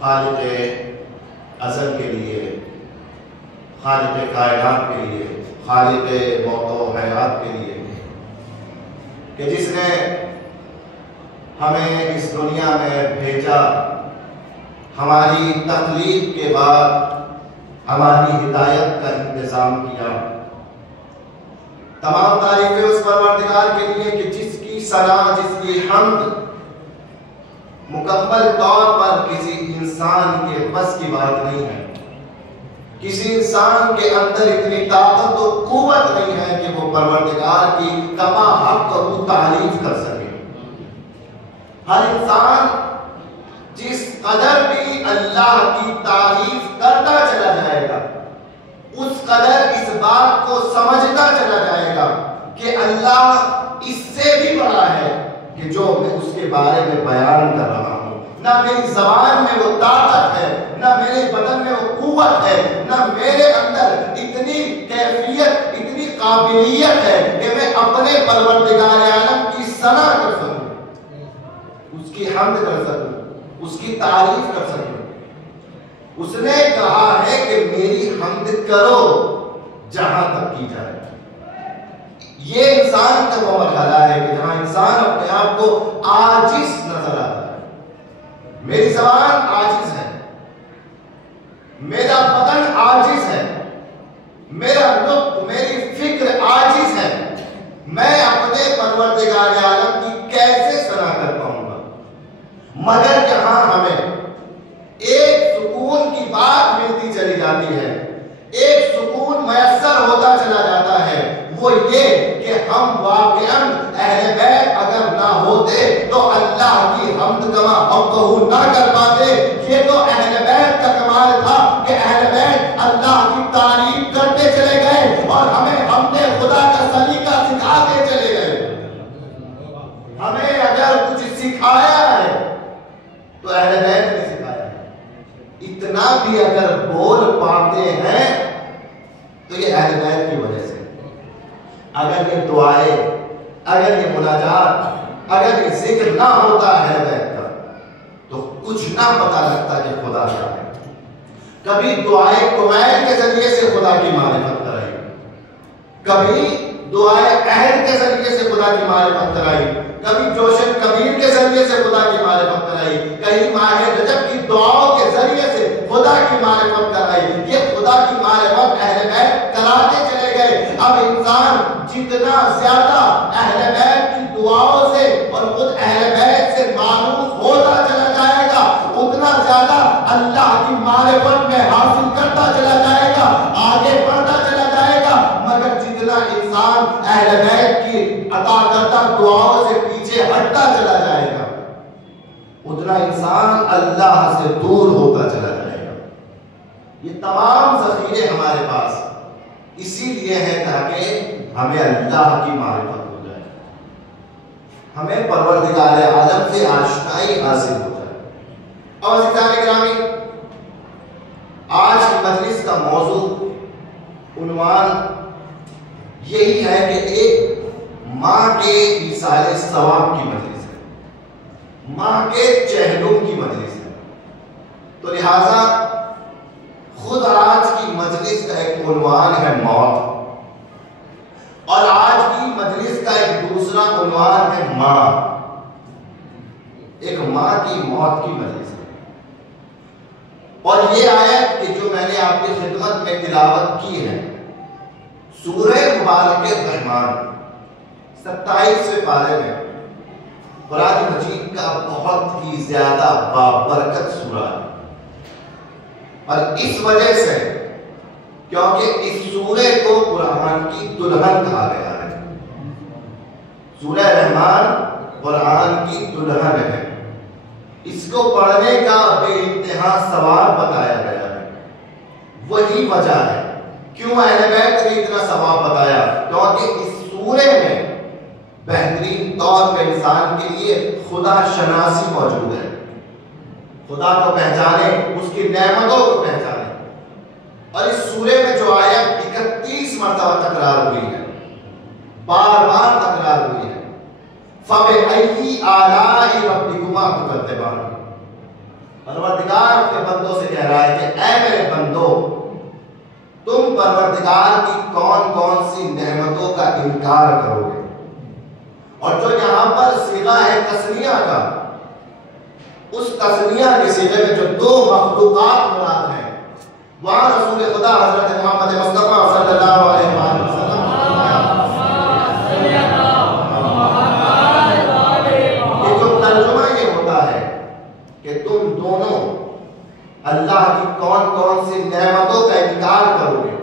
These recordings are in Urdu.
خالق ازل کے لیے، خالق کائنات کے لیے، خالق موت و حیات کے لیے، کہ جس نے ہمیں اس دنیا میں بھیجا، ہماری تخلیق کے بعد ہماری ہدایت کا انتظام کیا۔ تمام تعریفیں اس پروردگار کے لیے کہ جس کی ثنا، جس کی حمد مکمل طور پر کسی انسان کے بس کی بات نہیں ہے۔ کسی انسان کے اندر اتنی طاقت و قوت نہیں ہے کہ وہ پروردگار کی کما حق وہ تعریف کر سکے۔ ہر انسان جس قدر بھی اللہ کی تعریف کرتا چلا جائے گا، اس قدر اس بات کو سمجھتا چلا جائے گا کہ اللہ اس سے بھی بڑا ہے کہ جو میں اس کے بارے میں بیان کر رہا ہوں۔ نہ میری زبان میں وہ طاقت ہے، نہ میرے بدن میں وہ قوت ہے، نہ میرے اندر اتنی کیفیت، اتنی قابلیت ہے کہ میں اپنے پروردگار عالم کی ثنا کر سکوں، اس کی حمد کر سکوں، اس کی تعریف کر سکوں۔ اس نے کہا ہے کہ میری حمد کرو جہاں تک کی جائے۔ یہ انسان کا وہ مرحلہ ہے کہ جہاں انسان اپنے آپ کو عاجز نظر آتا ہے۔ میری زبان عاجز ہے، میرا بدن عاجز ہے، میرا نطق، میری فکر عاجز ہے، میں اپنے پروردگار عالم کی کیسے ثنا کر پاؤں گا؟ مگر جہاں ہمیں ایک سکون کی بات ملتی چلی جاتی ہے، ایک سکون میسر ہوتا چلا جاتا ہے، وہ یہ کہ ہم واقعاً اہل بیت اگر نہ ہوتے تو اللہ کی حمد کما حقہ نہ کر پاتے۔ یہ تو اہل بیت کا کمال تھا کہ اہل بیت اللہ کی تعریف کرتے چلے گئے اور ہمیں حمد خدا کا سلیقہ سکھاتے چلے گئے۔ ہمیں اگر کچھ سکھایا ہے تو اہل بیت نے سکھایا ہے۔ اتنا بھی اگر بول پاتے ہیں تو یہ اہل بیت کی وجہ سے۔ اگر یہ دعائیں، اگر یہ مناجات، اگر یہ ذکر نہ ہوتا اہل بیت کا تو کچھ نہ پتا لگتا کہ خدا کیا ہے۔ کبھی دعائیں قبائل کے ذریعے سے خدا کی معرفت کرائی، کبھی دعائیں اہل کے ذریعے سے خدا کی معرفت کرائی، کبھی جوشن کبیر کے ذریعے سے خدا کی معرفت کرائی، کہیں ماہ رجب کی دعاؤں کے ذریعے سے خدا کی معرفت کرائی۔ یہ خدا کی معرفت اہل بیت کراتے چلے گئے۔ اب انسان جتنا زیادہ اہل بیت کی دعاؤں سے اور خود اہل بیت سے معروف ہوتا چلا جائے گا، اتنا زیادہ اللہ کی معرفت میں حاصل کرتا چلا جائے گا، آگے بڑھتا چلا جائے گا۔ مگر جتنا انسان اہل بیت کی عطا کرتا دعاؤں سے پیچھے ہٹتا چلا جائے گا، اتنا انسان اللہ سے دور ہوتا چلا جائے گا۔ یہ تمام ذخیرے ہمارے پاس اسی لیے ہے تاکہ ہمیں اللہ کی معرفت ہو جائے، ہمیں پروردگار عالم سے آشنائی حاصل ہو جائے۔ اور عزیزان گرامی، آج کی مجلس کا موضوع، عنوان یہی ہے کہ ایک ماں کے ایصال ثواب کی مجلس ہے، ماں کے چہلم کی مجلس ہے۔ تو لہذا خود آج کی مجلس کا ایک عنوان ہے موت، اور آج کی مجلس کا ایک دوسرا عنوان ہے ماں، ایک ماں کی موت کی مجلس ہے۔ اور یہ آیت کہ جو میں نے آپ کی خدمت میں تلاوت کی ہے، سورہ مبارکہ رحمان 27ویں پارے میں، قرآن مجید کا بہت ہی زیادہ بابرکت سورہ ہے، اور اس وجہ سے کیونکہ اس سورہ کو قرآن کی دلہن کہا گیا ہے۔ سورہ رحمان قرآن کی دلہن ہے، اس کو پڑھنے کا بے انتہا ثواب بتایا گیا ہے۔ وہی وجہ ہے کیوں اہل بیت نے اتنا ثواب بتایا، کیونکہ اس سورہ میں بہترین طور پہ انسان کے لیے خدا شناسی موجود ہے، خدا کو پہچانے، اس کی نعمتوں کو پہچانے۔ اور اس سورے میں جو آیت 31 مرتبہ تکرار ہوئی ہے، بار بار تکرار ہوئی ہے، فَبِأَيِّ آلَاءِ رَبِّكُمَا تُكَذِّبَانِ، پروردگار اپنے بندوں سے کہہ رہا ہے کہ اے میرے بندو، تم پروردگار کی کون کون سی نعمتوں کا انکار کرو گے؟ اور جو یہاں پر صیغہ ہے تثنیہ کا، اس تثنیہ کے صیغے میں جو دو مخلوقات مراد ہیں، وہاں رسول خدا حضرت محمد مصطفیٰ صلی اللہ علیہ وسلم یہ جو ترجمہ یہ ہوتا ہے کہ تم دونوں اللہ کی کون کون سی نعمتوں کا انکار کرو گے،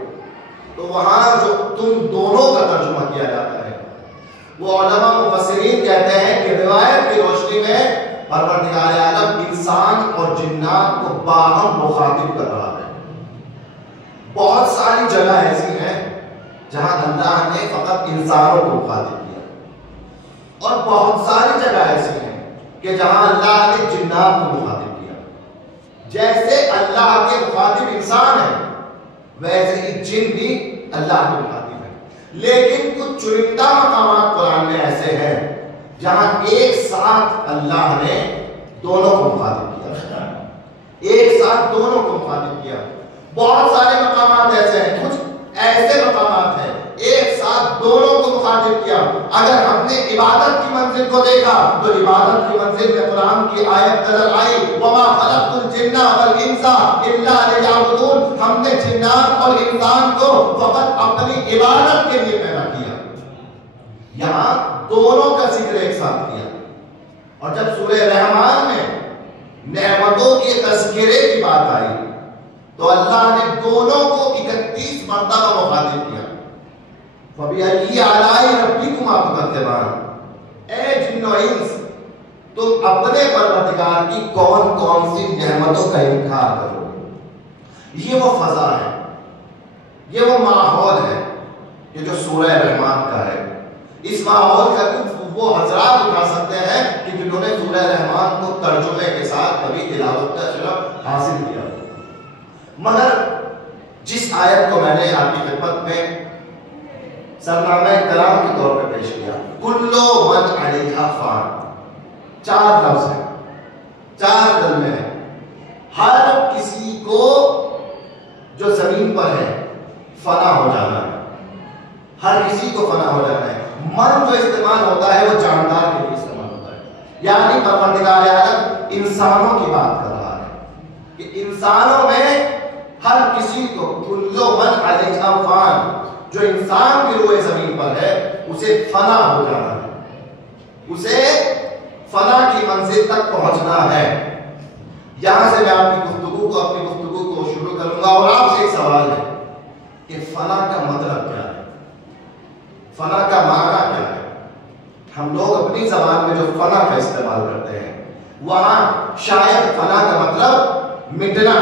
تو وہاں جو تم دونوں کا ترجمہ کیا جاتا ہے، وہ علماء مفسرین کہتے ہیں کہ روایت کی روشنی میں پروردگار عالم انسان اور جنات کو باہم مخاطب کر رہا ہے۔ بہت ساری جگہ ایسی ہیں جہاں اللہ نے فقط انسانوں کو مخاطب کیا، اور بہت ساری جگہ ایسی ہیں کہ جہاں اللہ نے جنات کو مخاطب کیا۔ جیسے اللہ کے مخاطب انسان ہیں، ویسے ہی جن بھی اللہ کے مخاطب ہیں، لیکن کچھ چنندہ مقامات قرآن میں ایسے ہیں جہاں ایک ساتھ اللہ نے دونوں کو مخاطب کیا، ایک ساتھ دونوں کو مخاطب کیا۔ بہت سارے مقامات ایسے ہیں، کچھ ایسے مقامات ہیں ایک ساتھ دونوں کو مخاطب کیا۔ اگر ہم نے عبادت کی منزل کو دیکھا تو عبادت کی منزل میں قرآن کی آیت نظر آئی، وَمَا خَلَقْتُ الْجِنَّ وَالْإِنسَ إِلَّا لِيَعْبُدُونَ۔ ہم نے جنات اور انسان کو فقط اپنی عبادت کے لیے پیدا کیا۔ یہاں دونوں کا ذکر ایک ساتھ کیا۔ اور جب سورہ رحمان میں نعمتوں کے تذکرے کی بات آئی تو اللہ نے دونوں کو 31 مرتبہ مخاطب کیا۔ فَبِأَيِّ آلَاءِ رَبِّكُمَا تُكَذِّبَانِ، اے جن و انس، تم اپنے پروردگار کی کون کون سی نعمتوں کا انکار کرو گے۔ یہ وہ فضا ہے، یہ وہ ماحول ہے کہ جو سورہ رحمان کا ہے۔ اس ماحول کا کچھ وہ حضرات اٹھا سکتے ہیں کہ جنہوں نے سورہ رحمان کو ترجمے کے ساتھ کبھی تلاوت کا شرف حاصل کیا، مگر جس آیت کو میں نے آپ کی خدمت میں سرنامہ کلام کے طور پر پیش کیا، کلو من علیہا فان، 4 لفظ ہیں، 4 کلمے ہیں۔ ہر کسی کو جو زمین پر ہے فنا ہو جانا ہے، ہر کسی کو فنا ہو جانا ہے۔ من جو استعمال ہوتا ہے وہ جاندار کے لیے استعمال ہوتا ہے، یعنی پروردگار عالم انسانوں کی بات کر رہا ہے کہ انسانوں میں ہر کسی کو، کلو من علیہا فان، جو انسان کی روئے زمین پر ہے اسے فنا ہو جانا ہے، اسے فنا کی منزل تک پہنچنا ہے۔ یہاں سے میں آپ کی گفتگو کو، اپنی گفتگو کو شروع کروں گا، اور آپ سے ایک سوال ہے کہ فنا کا مطلب کیا ہے، فنا کا معنی کیا ہے؟ ہم لوگ اپنی زبان میں جو فنا کا استعمال کرتے ہیں، وہاں شاید فنا کا مطلب مٹنا،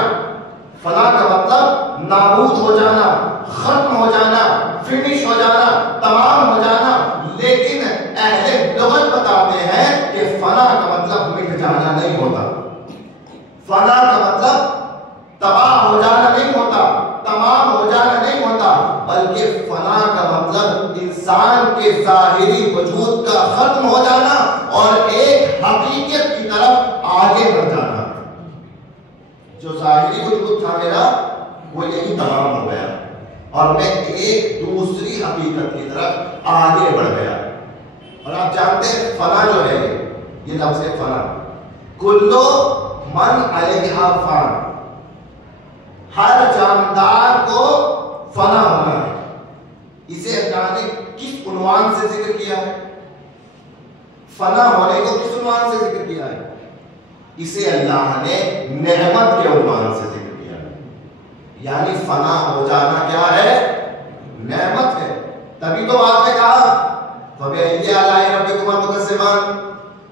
فنا کا مطلب نابود ہو جانا، ختم ہو جانا، فنش ہو جانا، تمام ہو جانا، لیکن اہل لغت بتاتے ہیں کہ فنا کا مطلب مٹ جانا نہیں ہوتا، فنا کا مطلب تباہ ہو جانا نہیں ہوتا، تمام ہو جانا نہیں ہوتا، بلکہ فنا کا مطلب انسان کے ظاہری وجود کا ختم ہو جانا اور ایک حقیقت کی طرف آگے بڑھ جانا۔ جو ظاہری وجود تھا میرا وہ یہی تمام ہو گیا اور میں ایک دوسری حقیقت کی طرف آگے بڑھ گیا۔ اور آپ جانتے ہیں فنا جو ہے، یہ لفظ فنا، کلو من علیہا فان، ہر جاندار کو فنا ہونا ہے۔ اسے اللہ نے کس عنوان سے ذکر کیا ہے؟ فنا ہونے کو کس عنوان سے ذکر کیا ہے؟ اسے اللہ نے نعمت کے عنوان سے ذکر کیا ہے، یعنی فنا ہو جانا کیا ہے؟ نعمت ہے۔ تبھی تو آپ نے کہا فَبِأَيِّ آلَاءِ رَبِّكُمَا تُكَذِّبَانِ،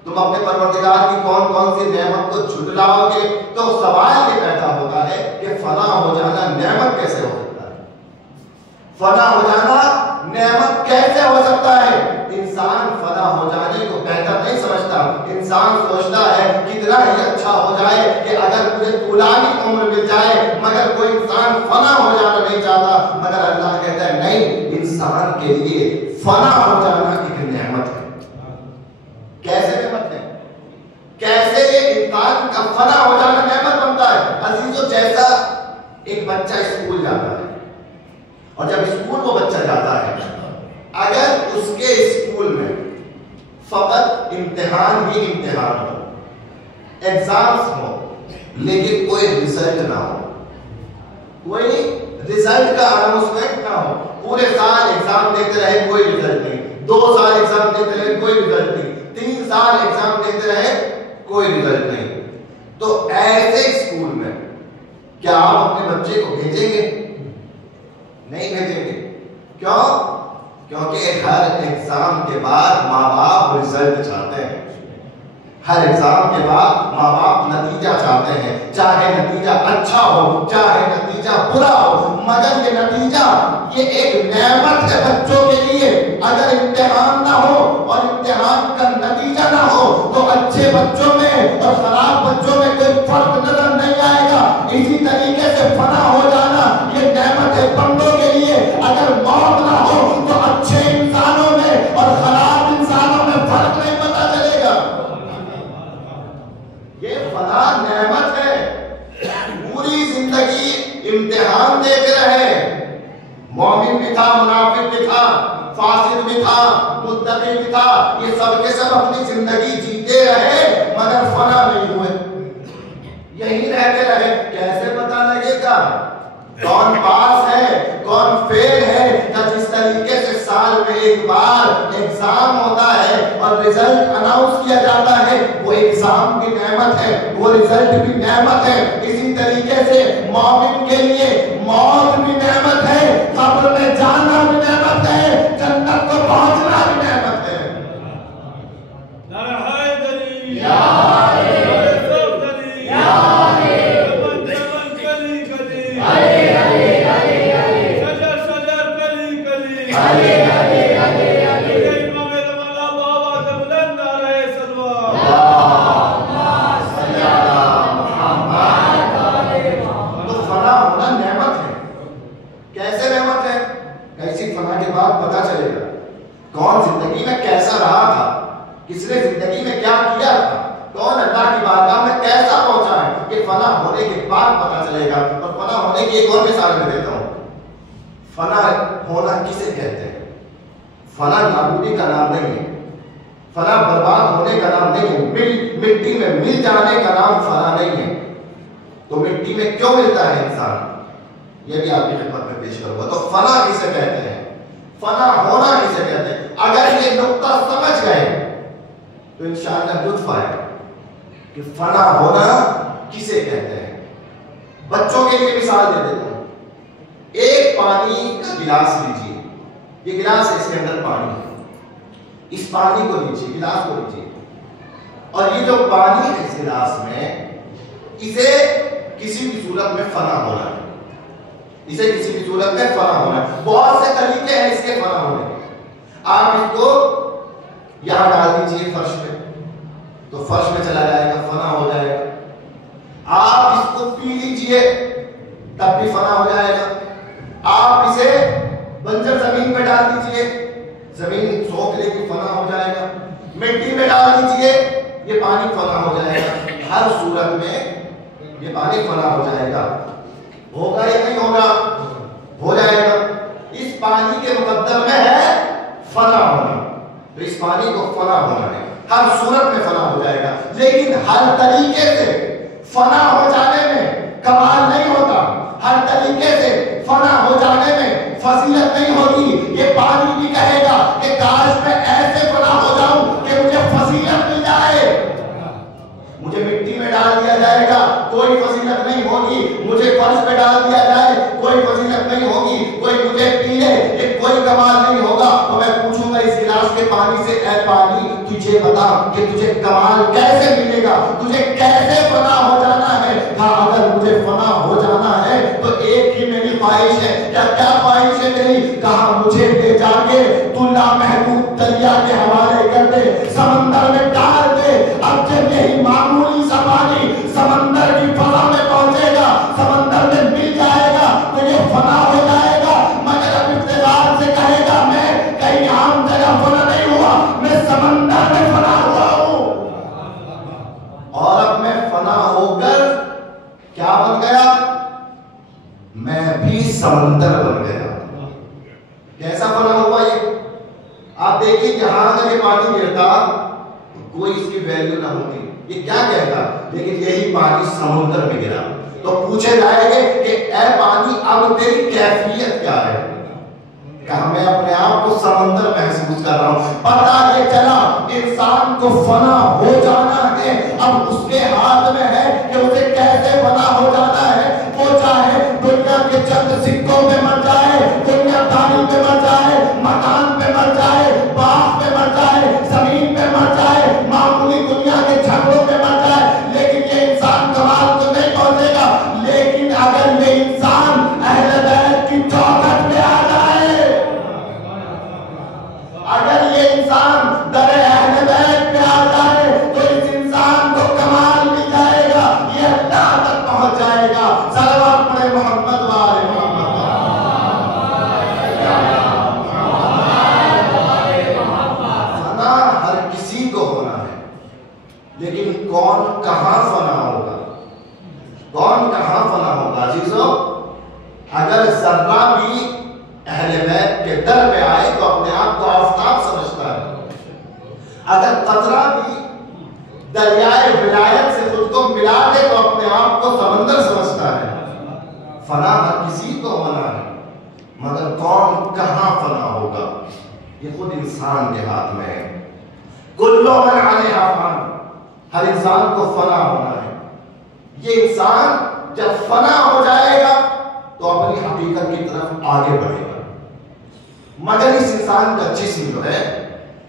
تم اپنے پروردگار کی کون کون سی نعمت کو جھٹلاؤ گے۔ تو سوال یہ پیدا ہوتا ہے کہ فنا ہو جانا نعمت کیسے ہو سکتا ہے؟ فنا ہو جانا نعمت کیسے ہو سکتا ہے؟ انسان فنا ہو جانے کو بہتر نہیں سمجھتا، انسان سوچتا ہے کتنا ہی اچھا ہو جائے کہ اگر مجھے طولانی عمر مل جائے، مگر کوئی انسان فنا ہو جانا نہیں چاہتا۔ مگر اللہ کہتا ہے نہیں، انسان کے لیے فنا ہو جانا ایک نعمت ہے۔ کیسے نعمت ہے؟ کیسے انسان کا فنا ہو جانا نعمت ایک بچہ اسکول جاتا ہے اور جب اسکول وہ بچہ جاتا ہے اگر اس کے اسکول میں فقط امتحان ہی امتحان ہو ایگزامس ہو لیکن کوئی رزلٹ نہ ہو کوئی رزلٹ کا اناؤنسمنٹ نہ ہو پورے سال ایگزام دیتے رہے کوئی رزلٹ نہیں 2 سال ایگزام دیتے رہے کوئی رزلٹ نہیں 3 سال ایگزام دیتے رہے کوئی رزلٹ نہیں تو ایسے اسکول میں کیا آپ اپنے بچے کو بھیجیں گے؟ نہیں بھیجیں گے. کیوں؟ کیونکہ ہر ایگزام کے بعد ماں باپ رزلٹ چاہتے ہیں. ہر ایگزام کے بعد ماں باپ نتیجہ چاہتے ہیں, چاہے نتیجہ اچھا ہو چاہے نتیجہ برا ہو, مگر یہ نتیجہ یہ ایک نعمت ہے بچوں کے لیے. اگر امتحان نہ ہو اور امتحان کا نتیجہ نہ ہو تو اچھے بچوں میں اور خراب بچوں میں کوئی فرق نظر نہیں آئے گا. اسی طریقے سے فنا ہو جانا یہ نعمت ہے بندوں کے لیے. اگر موت نہ ہو تو اچھے انسانوں میں اور خراب انسانوں میں فرق نہیں پتا چلے گا. یہ فنا نعمت ہے. پوری زندگی امتحان دیتے رہے, مومن بھی تھا, منافق بھی تھا, فاسق بھی تھا, متقی بھی تھا, یہ سب کے سب اپنی زندگی جیتے رہے مگر فنا نہیں ہوئے, یہی رہتے رہے. کیسے پتا لگے گا کون پاس ہے کون فیل ہے؟ جس طریقے سے سال میں ایک بار ایگزام ہوتا ہے اور رزلٹ اناؤنس کیا جاتا ہے, وہ ایگزام بھی نعمت ہے, وہ رزلٹ بھی نعمت ہے. اسی طریقے سے مومن کے لیے موت بھی نعمت ہے, قبر میں جانا بھی نعمت ہے, جنت کو پہنچنا بھی نعمت ہے. پتا چلے گا کون زندگی میں کیسا رہا تھا, کس نے زندگی میں کیا کیا تھا, کون اللہ کی بارگاہ میں کیسا پہنچا ہے. یہ فنا ہونے کے بعد پتا چلے گا. اور فنا ہونے کی ایک اور مثال میں دیتا ہوں. فنا ہونا کسے کہتے ہیں؟ فنا نابودی کا نام نہیں ہے, فنا برباد ہونے کا نام نہیں ہے, مٹی میں مل جانے کا نام فنا نہیں ہے. تو مٹی میں کیوں ملتا ہے انسان, یہ بھی آپ کی خدمت میں پیش کروں گا. تو فنا کسے کہتے ہیں, فنا ہونا کسے کہتے ہیں؟ اگر یہ نقطہ سمجھ گئے تو انشاءاللہ لطف آئے کہ فنا ہونا کسے کہتے ہیں. بچوں کے لیے مثال دے دیتا ہوں. ایک پانی کا گلاس لیجیے, یہ گلاس ہے, اس کے اندر پانی ہے, اس پانی کو لیجیے, گلاس کو لیجیے, اور یہ جو پانی ہے اس گلاس میں, اسے کسی بھی صورت میں فنا ہونا ہے, اسے کسی بھی صورت میں فنا ہونا ہے. بہت سے طریقے ہیں اس کے فنا ہونے کے. آپ اس کو یہاں ڈال دیجئے فرش میں تو فرش میں چلا جائے گا, فنا ہو جائے گا. آپ اس کو پی لیجئے تب بھی فنا ہو جائے گا. آپ اسے بنجر زمین پہ ڈال دیجئے, زمین سوکھ لے گی, فنا ہو جائے گا. مٹی میں ڈال دیجئے, یہ پانی فنا ہو جائے گا. ہر صورت میں یہ پانی فنا ہو جائے گا. ہوگا یا نہیں ہوگا؟ ہو جائے گا. اس پانی کے مقدر میں ہے فنا ہونا, تو اس پانی کو فنا ہونا ہے, ہر صورت میں فنا ہو جائے گا. لیکن ہر طریقے سے فنا ہو جانے میں کمال نہیں ہوتا, ہر طریقے سے فنا ہو جانے میں فضیلت نہیں ہوتی. یہ پانی بھی کہے گا کہ کاش میں ایسے فنا ہو جاؤں کہ مجھے فضیلت مل جائے. مجھے مٹی میں ڈال دیا جائے گا, کوئی فضیلت نہیں ہوگی. مجھے فرش پہ ڈال دیا جائے, کوئی فضیلت نہیں ہوگی. کوئی مجھے پی لے, یہ کوئی کمال نہیں ہوگا. تو میں پوچھوں گا اس گلاس کے پانی سے, اے پانی تجھے بتا کہ تجھے کمال کیسے ملے گا, تجھے کیسے فنا ہو جانا ہے. کہا اگر مجھے فنا ہو جانا ہے تو ایک ہی میری خواہش ہے. کیا خواہش ہے میری؟ کہا مجھے لے جا کے تو لامحدود دریا کے حوالے کر دے, سمندر میں ڈال دے. اب جب یہی معمولی سا پانی سمندر کی فضا میں پہنچے گا, سمندر میں مل جائے گا تو یہ فنا ہو جائے گا. مگر اب افتخار سے کہے گا میں کہیں عام جگہ فنا نہیں ہوا, میں سمندر میں فنا ہوا ہوں. اور اب میں فنا ہو کر کیا بن گیا؟ بھی سمندر بن گیا. کیسا فنا ہوا یہ؟ آپ دیکھیے جہاں اگر یہ پانی گرتا کوئی اس کی ویلیو نہ ہوتی, یہ کیا کہتا, لیکن یہی پانی سمندر میں گرا تو پوچھے جائے گے کہ اے پانی اب تیری کیفیت کیا ہے؟ کہ میں اپنے آپ کو سمندر محسوس کر رہا ہوں. پتہ یہ چلا انسان کو فنا ہو جانا ہے, اب اس کے ہاتھ میں ہے کہ اسے کیسے فنا ہو جانا ہے. وہ چاہے دنیا کے چند سکوں پہ مر جائے, دنیا داری پہ مر جائے, مکان پہ مر جائے, باغ پہ مر جائے, زمین پہ مر جائے, معمولی دنیا کے جھگڑوں پہ مر جائے, لیکن یہ انسان کمال تو نہیں پہنچے گا. لیکن اگر یہ انسان اہل بیت کی چوکھٹ پہ آ جائے, اگر یہ انسان در اہل بیت پہ آ جائے تو اس انسان کو کمال مل جائے گا, یہ اللہ تک پہنچ جائے گا. صلوات پڑھے محمد والے محمد. فنا ہر کسی کو ہونا ہے, لیکن کون کہاں فنا ہوگا, کون کہاں فنا ہوگا؟ عزیزو, اگر ذرہ بھی اہل بیت کے در پہ آئے تو اپنے آپ کو آفتاب سمجھتا ہے. اگر قطرہ بھی دریائے ولایت سے خود کو ملا دے تو اپنے آپ کو سمندر سمجھتا ہے. فنا ہر کسی کو ہونا ہے, مگر کون کہاں فنا ہوگا یہ خود انسان کے ہاتھ میں ہے. کل من علیہا فان, ہر انسان کو فنا ہونا ہے. یہ انسان جب فنا ہو جائے گا تو اپنی حقیقت کی طرف آگے بڑھے گا, مگر اس انسان کا جسم جو ہے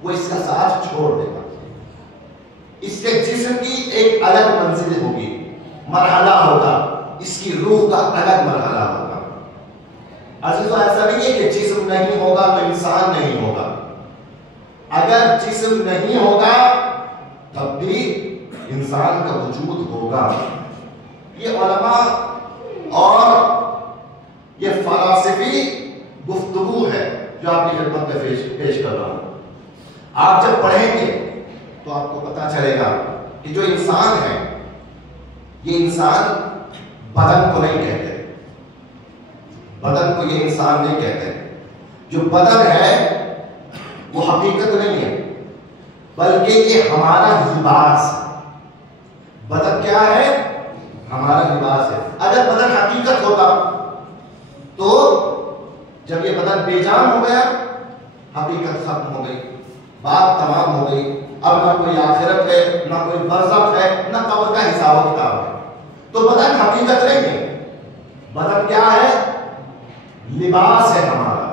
وہ اس کا ساتھ چھوڑ دے گا. اس کے جسم کی ایک الگ منزل ہوگی, مرحلہ ہوگا, اس کی روح کا الگ مرحلہ ہوگا. عزیزو, ایسا نہیں ہے کہ جسم نہیں ہوگا تو انسان نہیں ہوگا. اگر جسم نہیں ہوگا تب بھی انسان کا وجود ہوگا. یہ علماء اور یہ فلاسفی گفتگو ہے جو آپ کی خدمت میں پیش کر رہا ہوں. آپ جب پڑھیں گے تو آپ کو پتا چلے گا کہ جو انسان ہے یہ انسان بدن کو نہیں کہتے, بدن کو یہ انسان نہیں کہتے. جو بدن ہے وہ حقیقت نہیں ہے, بلکہ یہ ہمارا لباس ہے. بدن کیا ہے؟ ہمارا لباس ہے. اگر بدن حقیقت ہوتا تو جب یہ بدن بے جان ہو گیا, حقیقت ختم ہو گئی, بات تمام ہو گئی. اب نہ کوئی آخرت ہے, نہ کوئی برزخ ہے, نہ قبر کا حساب و کتاب ہے. تو بدن حقیقت نہیں ہے. بدن کیا ہے؟ لباس ہے ہمارا,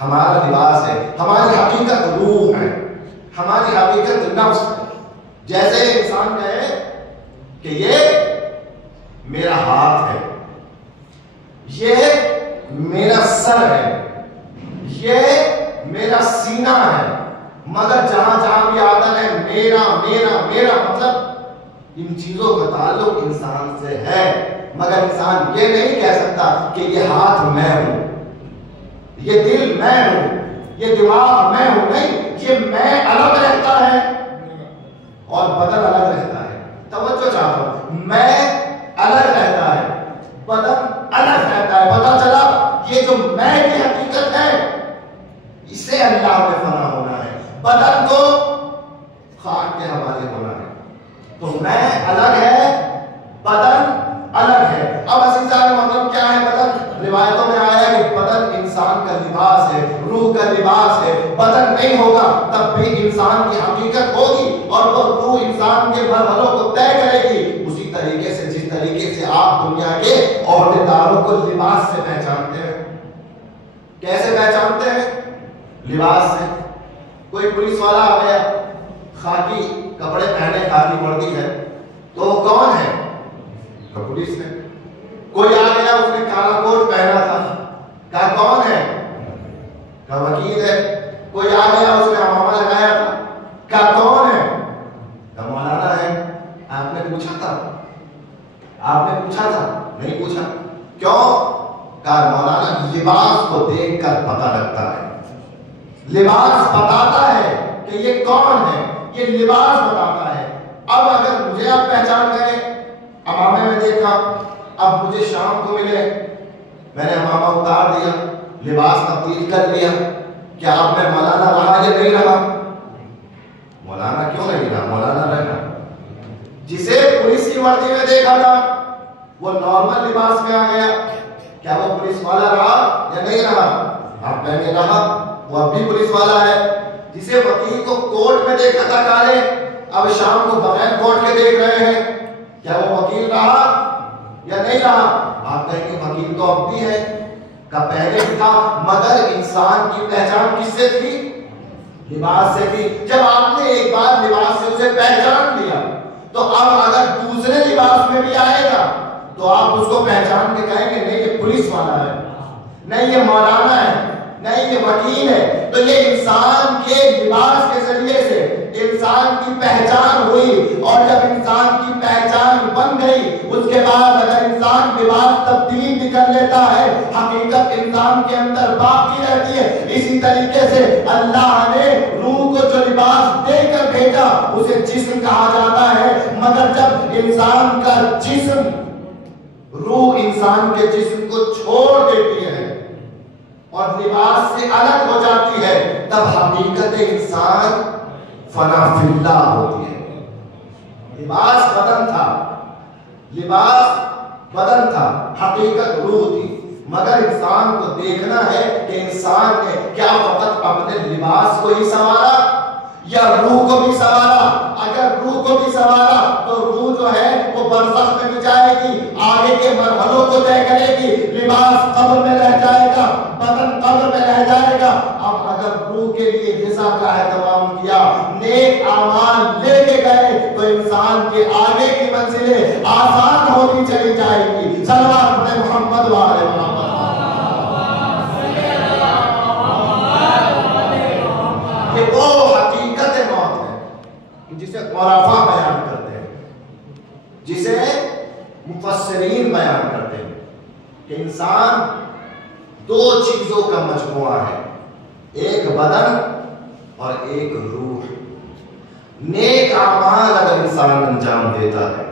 ہمارا لباس ہے. ہماری حقیقت روح ہے, ہماری حقیقت نفس ہے. جیسے انسان کہے کہ یہ میرا ہاتھ ہے, یہ میرا سر ہے, یہ میرا سینہ ہے, مگر جہاں جہاں بھی آتا ہے میرا میرا میرا, مطلب ان چیزوں کا تعلق انسان سے ہے. مگر انسان یہ نہیں کہہ سکتا کہ یہ ہاتھ میں ہوں, یہ دل میں ہوں, یہ دماغ میں ہوں. نہیں, یہ میں الگ رہتا ہے اور بدن الگ رہتا ہے. توجہ چاہتا ہوں, میں الگ رہتا ہے, بدن الگ رہتا ہے. پتا چلا یہ جو میں کی حقیقت ہے اسے اللہ میں فنا ہونا ہے, بدن کو خاک کے حوالے ہونا ہے. تو میں الگ ہے, بدن الگ ہے. اب عزیزان مطلب کیا ہے بدن؟ روایتوں میں آیا کہ بدن انسان کا لباس ہے, روح کا لباس ہے. بدن نہیں ہوگا تب بھی انسان کی حقیقت ہوگی اور وہ روح انسان کے مرحلوں کو طے کرے گی. اسی طریقے سے جس طریقے سے آپ دنیا کے عہدیداروں کو لباس سے پہچانتے ہیں. کیسے پہچانتے ہیں؟ لباس سے. کوئی پولیس والا آ گیا, خاکی کپڑے پہنے, خاکی وردی ہے, تو وہ کون ہے؟ پولیس ہے. کوئی آ گیا اس نے کالا کوٹ پہنا تھا, کہا کون ہے؟ کہا وکیل ہے. کوئی آ گیا اس نے امامہ لگایا تھا, کہا کون ہے؟ کہا مولانا ہے. آپ نے پوچھا تھا؟ آپ نے پوچھا تھا؟ نہیں پوچھا. کیوں؟ کہا مولانا لباس کو دیکھ کر پتہ لگتا ہے, لباس بتاتا ہے کہ یہ کون ہے, یہ لباس بتاتا ہے. اب اگر مجھے آپ پہچان گئے, امامے میں دیکھا, اب مجھے شام کو ملے میں نے امامہ اتار دیا، لباس تبدیل کر لیا، کیا اب میں مولانا رہا یا نہیں رہا؟ مولانا کیوں نہیں رہا؟ مولانا رہنا۔ جسے پولیس کی وردی میں دیکھا تھا وہ نارمل لباس میں آ گیا، کیا وہ پولیس والا رہا یا نہیں رہا؟ آپ پہنے رہا، وہ اب بھی پولیس والا ہے۔ جسے وکیل کو کورٹ میں دیکھا تھا کالے، اب شام کو بغیر کورٹ کے دیکھ رہے ہیں، کیا وہ وکیل رہا یا نہیں رہا؟ آپ کہیں گے وکیل تو اب بھی ہے، کا پہلے تھا، مگر انسان کی پہچان کس سے تھی؟ لباس سے تھی۔ جب آپ نے ایک بار لباس سے اسے پہچان لیا تو اب اگر دوسرے لباس میں بھی آئے گا تو آپ اس کو پہچان کے کہیں گے نہیں یہ پولیس والا ہے، نہیں یہ مولانا ہے، نہیں یہ وکیل ہے۔ تو یہ انسان کے لباس کے ذریعے سے انسان کی پہچان ہوئی، اور جب انسان کی پہچان بن گئی اس کے بعد اگر انسان لباس تبدیل بھی کر لیتا ہے حقیقت انسان کے اندر باقی رہتی ہے۔ اسی طریقے سے اللہ نے روح کو جو لباس دے کر بھیجا اسے جسم کہا جاتا ہے، مگر جب انسان کا جسم، روح انسان کے جسم کو چھوڑ دیتی ہے اور لباس سے الگ ہو جاتی ہے تب حقیقت انسان فنا فی اللہ ہوتی ہے۔ لباس بدن تھا، لباس بدن تھا، حقیقت روح تھی، مگر انسان کو دیکھنا ہے کہ انسان نے کیا فقط اپنے لباس کو ہی سنوارا یا روح کو بھی سنوارا۔ اگر روح کو بھی سنوارا تو روح جو ہے وہ برزخ میں بھی جائے گی، آگے کے مرحلوں کو طے کرے گی، لباس قبر میں رہ جائے گا، بدن قبر میں رہ جائے گا۔ اب اگر روح کے لیے غذا کا اہتمام کیا، نیک اعمال لے کے گئے تو انسان کے آگے کی منزلیں آسان ہوتی چلی جائے گی۔ صلوات پڑھیں محمد وآل محمد۔ یہ وہ حقیقت موت ہے جسے عرفاء بیان کرتے ہیں، جسے مفسرین بیان کرتے ہیں کہ انسان دو چیزوں کا مجموعہ ہے، ایک بدن اور ایک روح۔ نیک اعمال اگر انسان انجام دیتا ہے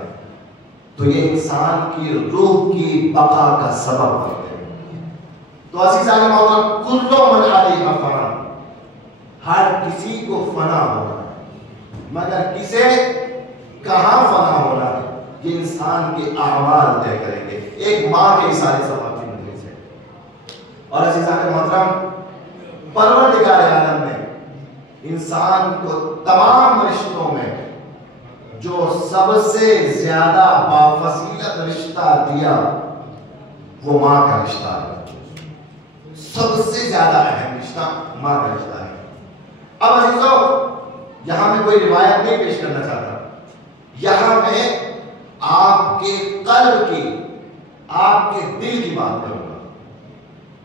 تو یہ انسان کی روح کی بقا کا سبب بنتے ہیں۔ تو عزیزان مولانا کل من علیہا فان، ہر کسی کو فنا ہونا ہے، مگر کسے کہاں فنا ہونا ہے یہ انسان کے اعمال طے کریں گے، ایک ماں کے سارے سبب کی وجہ سے۔ اور عزیزان محترم پروردگار عالم نے انسان کو تمام رشتوں میں جو سب سے زیادہ بافضیلت رشتہ دیا وہ ماں کا رشتہ ہے، سب سے زیادہ اہم رشتہ ماں کا رشتہ ہے۔ اب عزیزو یہاں میں کوئی روایت نہیں پیش کرنا چاہتا، یہاں میں آپ کے قلب کی، آپ کے دل کی بات کروں گا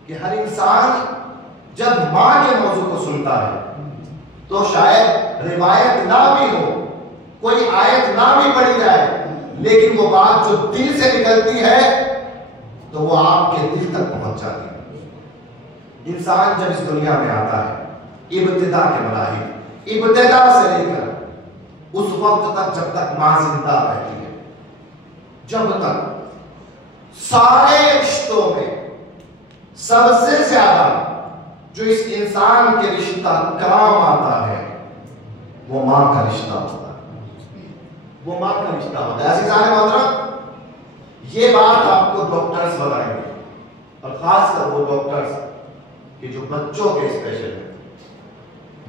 کہ ہر انسان جب ماں کے موضوع کو سنتا ہے تو شاید روایت نہ بھی ہو، کوئی آیت نہ بھی پڑھی جائے، لیکن وہ بات جو دل سے نکلتی ہے تو وہ آپ کے دل تک پہنچ جاتی ہے۔ انسان جب اس دنیا میں آتا ہے ابتدا کے مراحل، ابتدا سے لے کر اس وقت تک جب تک ماں زندہ رہتی ہے، جب تک سارے رشتوں میں سب سے زیادہ جو اس انسان کے رشتہ کام آتا ہے وہ ماں کا رشتہ ہوتا ہے، وہ ماں کا رشتہ ہوتا ہے۔ عزیزان محترم یہ بات آپ کو ڈاکٹرز بتائیں گے، اور خاص کر وہ ڈاکٹرز کہ جو بچوں کے اسپیشل ہیں۔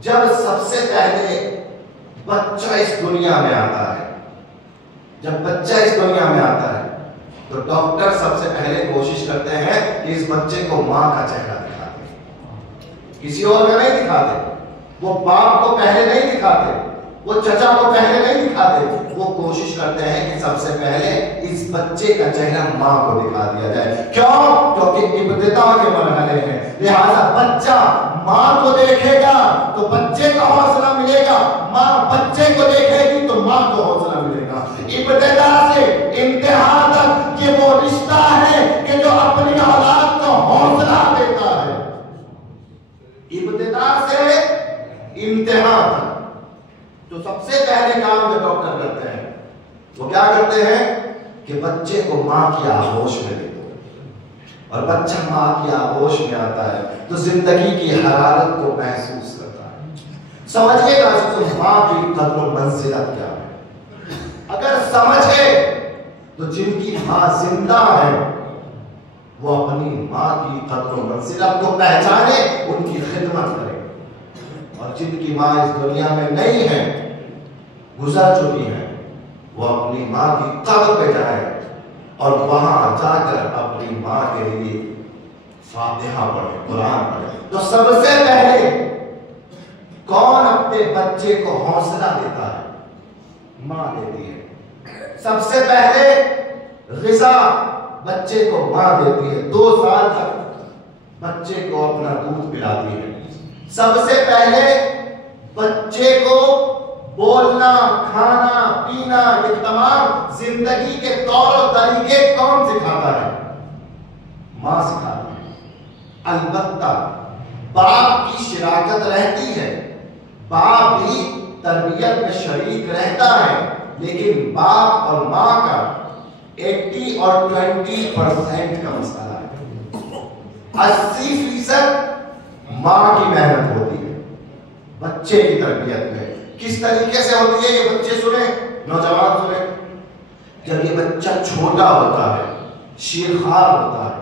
جب سب سے پہلے بچہ اس دنیا میں آتا ہے، جب بچہ اس دنیا میں آتا ہے تو ڈاکٹر سب سے پہلے کوشش کرتے ہیں کہ اس بچے کو ماں کا چہرہ دکھاتے، کسی اور کا نہیں دکھاتے، وہ باپ کو پہلے نہیں دکھاتے، وہ چچا کو پہلے نہیں دکھاتے، وہ کوشش کرتے ہیں کہ سب سے پہلے اس بچے کا چہرہ ماں کو دکھا دیا جائے۔ کیوں؟ کیونکہ ابتدا کے مرحلے ہیں، لہذا بچہ ماں کو دیکھے گا تو بچے کا حوصلہ ملے گا، ماں بچے کو دیکھے گی تو ماں کو حوصلہ ملے گا۔ ابتدا سے انتہا تک یہ وہ رشتہ ہے کہ جو اپنی اولاد کو حوصلہ دیتا ہے، ابتدا سے انتہا تک۔ تو سب سے پہلے کام جو ڈاکٹر کرتے ہیں وہ کیا کرتے ہیں کہ بچے کو ماں کی آغوش میں دے دو، اور بچہ ماں کی آغوش میں آتا ہے تو زندگی کی حرارت کو محسوس کرتا ہے۔ سمجھے گا تو ماں کی قدر و منزلت کیا ہے۔ اگر سمجھے تو جن کی ماں زندہ ہے وہ اپنی ماں کی قدر و منزلت کو پہچانے، ان کی خدمت کرے، اور جن کی ماں اس دنیا میں نہیں ہے، گزر چکی ہے، وہ اپنی ماں کی قبر پہ جائے اور وہاں جا کر اپنی ماں کے لیے فاتحہ پڑھے، قرآن پڑھے۔ تو سب سے پہلے کون اپنے بچے کو حوصلہ دیتا ہے؟ ماں دیتی ہے۔ سب سے پہلے غذا بچے کو ماں دیتی ہے، 2 سال تک بچے کو اپنا دودھ پلاتی ہے۔ سب سے پہلے بچے کو بولنا، کھانا، پینا، یہ تمام زندگی کے طور و طریقے کون سکھاتا ہے؟ ماں سکھاتی ہے۔ البتہ باپ کی شراکت رہتی ہے، باپ بھی تربیت میں شریک رہتا ہے، لیکن باپ اور ماں کا 80 اور 20% کا مسئلہ ہے۔ 80% ماں کی محنت ہوتی ہے بچے کی تربیت میں۔ کس طریقے سے ہوتی ہے یہ بچے سنیں، نوجوان سنیں۔ جب یہ بچہ چھوٹا ہوتا ہے، شیرخوار ہوتا ہے،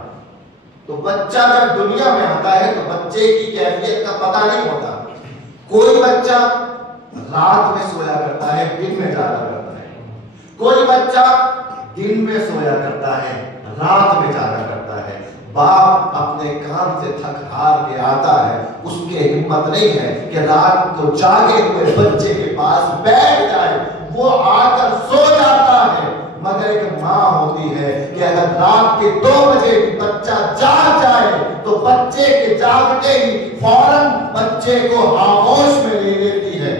تو بچہ جب دنیا میں آتا ہے تو بچے کی کیفیت کا پتہ نہیں ہوتا۔ کوئی بچہ رات میں سویا کرتا ہے، دن میں جاگا کرتا ہے۔ کوئی بچہ دن میں سویا کرتا ہے، رات میں جاگا کرتا ہے۔ باپ اپنے کام سے تھک ہار کے آتا ہے، اس کے ہمت نہیں ہے کہ رات کو جاگے ہوئے بچے کے پاس بیٹھ جائے، وہ آ کر سو جاتا ہے۔ مگر ایک ماں ہوتی ہے کہ اگر رات کے 2 بجے بچہ جاگ جائے تو بچے کے جاگتے ہی فوراً بچے کو آغوش میں لے لیتی ہے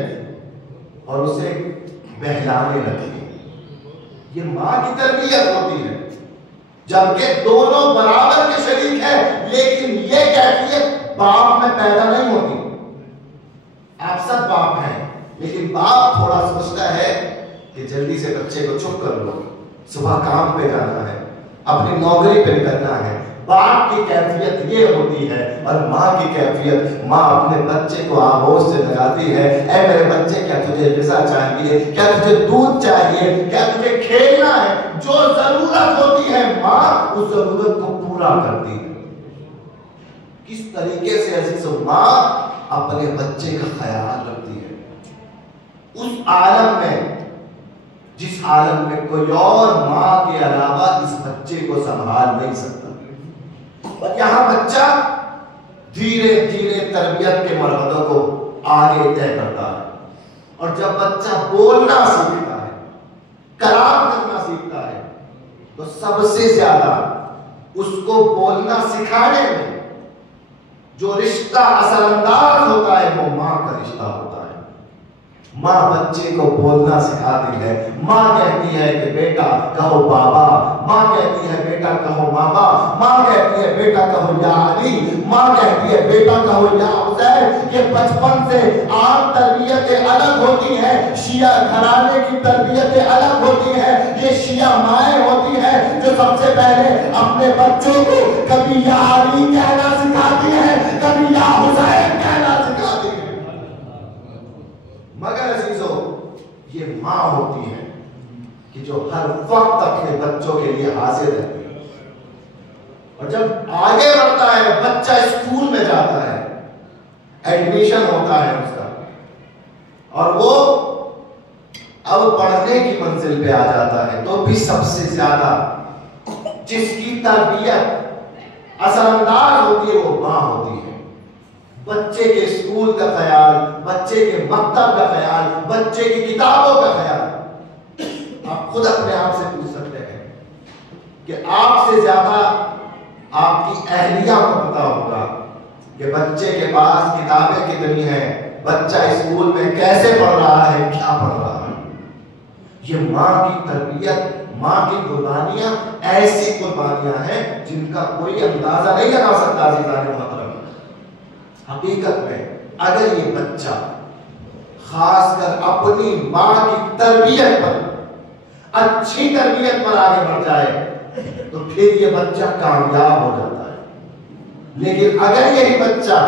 اور اسے بہلانے لگتی ہے۔ یہ ماں کی تربیت ہوتی ہے، جبکہ دونوں برابر کے شریک ہیں، لیکن یہ کیفیت باپ میں پیدا نہیں ہوتی۔ آپ سب باپ ہیں، لیکن باپ تھوڑا سوچتا ہے کہ جلدی سے بچے کو چپ کر لو، صبح کام پہ جانا ہے، اپنی نوکری پہ نکلنا ہے۔ باپ کی کیفیت یہ ہوتی ہے، اور ماں کی کیفیت، ماں اپنے بچے کو آغوش سے لگاتی ہے، اے میرے بچے کیا تجھے غذا چاہیے، کیا تجھے دودھ چاہیے، کیا تجھے کھیلنا ہے، جو ضرورت ہوتی ہے ماں اس ضرورت کو پورا کرتی ہے۔ کس طریقے سے عزیز ماں اپنے بچے کا خیال رکھتی ہے اس عالم میں جس عالم میں کوئی اور ماں کے علاوہ اس بچے کو سنبھال نہیں سکتا۔ اور یہاں بچہ دھیرے دھیرے تربیت کے مرحلوں کو آگے طے کرتا ہے، اور جب بچہ بولنا سیکھتا ہے، کلام کرنا سیکھتا ہے، تو سب سے زیادہ اس کو بولنا سکھانے میں جو رشتہ اثر انداز ہوتا ہے وہ ماں کا رشتہ ہوتا ہے۔ ماں بچے کو بولنا سکھاتی ہے۔ ماں کہتی ہے کہ بیٹا کہو بابا، ماں کہتی ہے بیٹا کہو ماما، ماں کہتی ہے بیٹا کہو یا علی، ماں کہتی ہے بیٹا کہو یا حسین۔ یہ بچپن سے عام تربیتیں الگ ہوتی ہیں، شیعہ گھرانے کی تربیتیں الگ ہوتی ہیں۔ یہ شیعہ مائیں ہوتی ہیں جو سب سے پہلے اپنے بچوں کو کبھی یا علی کہنا سکھاتی ہیں، کبھی یا حسین کہنا سکھاتی ہیں۔ مگر عزیزو یہ ماں ہوتی ہے کہ جو ہر وقت اپنے بچوں کے لیے حاضر رہتی ہے، اور جب آگے بڑھتا ہے بچہ اسکول میں جاتا ہے، ایڈمیشن ہوتا ہے اس کا، اور وہ اب پڑھنے کی منزل پہ آ جاتا ہے، تو بھی سب سے زیادہ جس کی تربیت اثر انداز ہوتی ہے وہ ماں ہوتی ہے۔ بچے کے اسکول کا خیال، بچے کے مکتب کا خیال، بچے کی کتابوں کا خیال۔ آپ خود اپنے آپ سے پوچھ سکتے ہیں کہ آپ سے زیادہ آپ کی اہلیہ کو پتا ہوگا کہ بچے کے پاس کتابیں کتنی ہیں، بچہ اسکول میں کیسے پڑھ رہا ہے، کیا پڑھ رہا ہے۔ یہ ماں کی تربیت، ماں کی قربانیاں ایسی قربانیاں ہیں جن کا کوئی اندازہ نہیں لگا سکتا۔ عزیزان محترم، حقیقت میں اگر یہ بچہ خاص کر اپنی ماں کی تربیت پر، اچھی تربیت پر آگے بڑھ جائے تو پھر یہ بچہ کامیاب ہو جاتا ہے۔ لیکن اگر یہی بچہ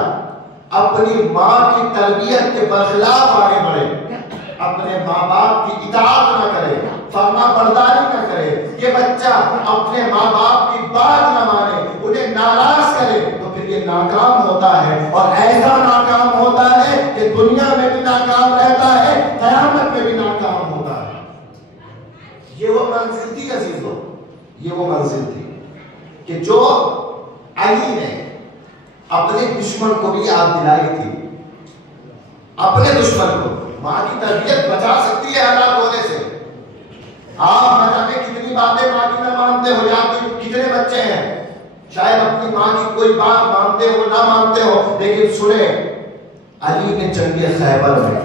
اپنی ماں کی تربیت کے برخلاف آگے بڑھے، اپنے ماں باپ کی اطاعت نہ کرے، فرما برداری نہ کرے، یہ بچہ اپنے ماں باپ کی بات نہ مانے، انہیں ناراض کرے، تو پھر یہ ناکام ہوتا ہے، اور ایسا ناکام ہوتا ہے کہ دنیا میں بھی ناکام رہتا ہے، قیامت میں بھی ناکام ہوتا ہے۔ یہ وہ منزل تھی عزیزو، یہ وہ منزل تھی کہ جو علی نے اپنے دشمن کو بھی یاد دلائی تھی۔ اپنے دشمن کو ماں کی تربیت بچا سکتی ہے ہلاک ہونے سے۔ آپ نہ جانے کتنی باتیں ماں کی نہ مانتے ہو، یا کتنے بچے ہیں شاید اپنی ماں کی کوئی بات مانتے ہو نہ مانتے ہو، لیکن سنیں علی نے جنگ خیبر میں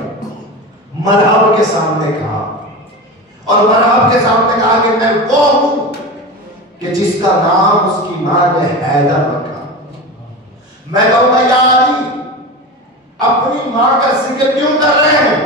مرحب کے سامنے کہا، اور مرحب کے سامنے کہا کہ میں وہ ہوں کہ جس کا نام اس کی ماں نے حیدر رکھا۔ میں کہوں گا یا علی، اپنی ماں کا ذکر کیوں کر رہے ہیں؟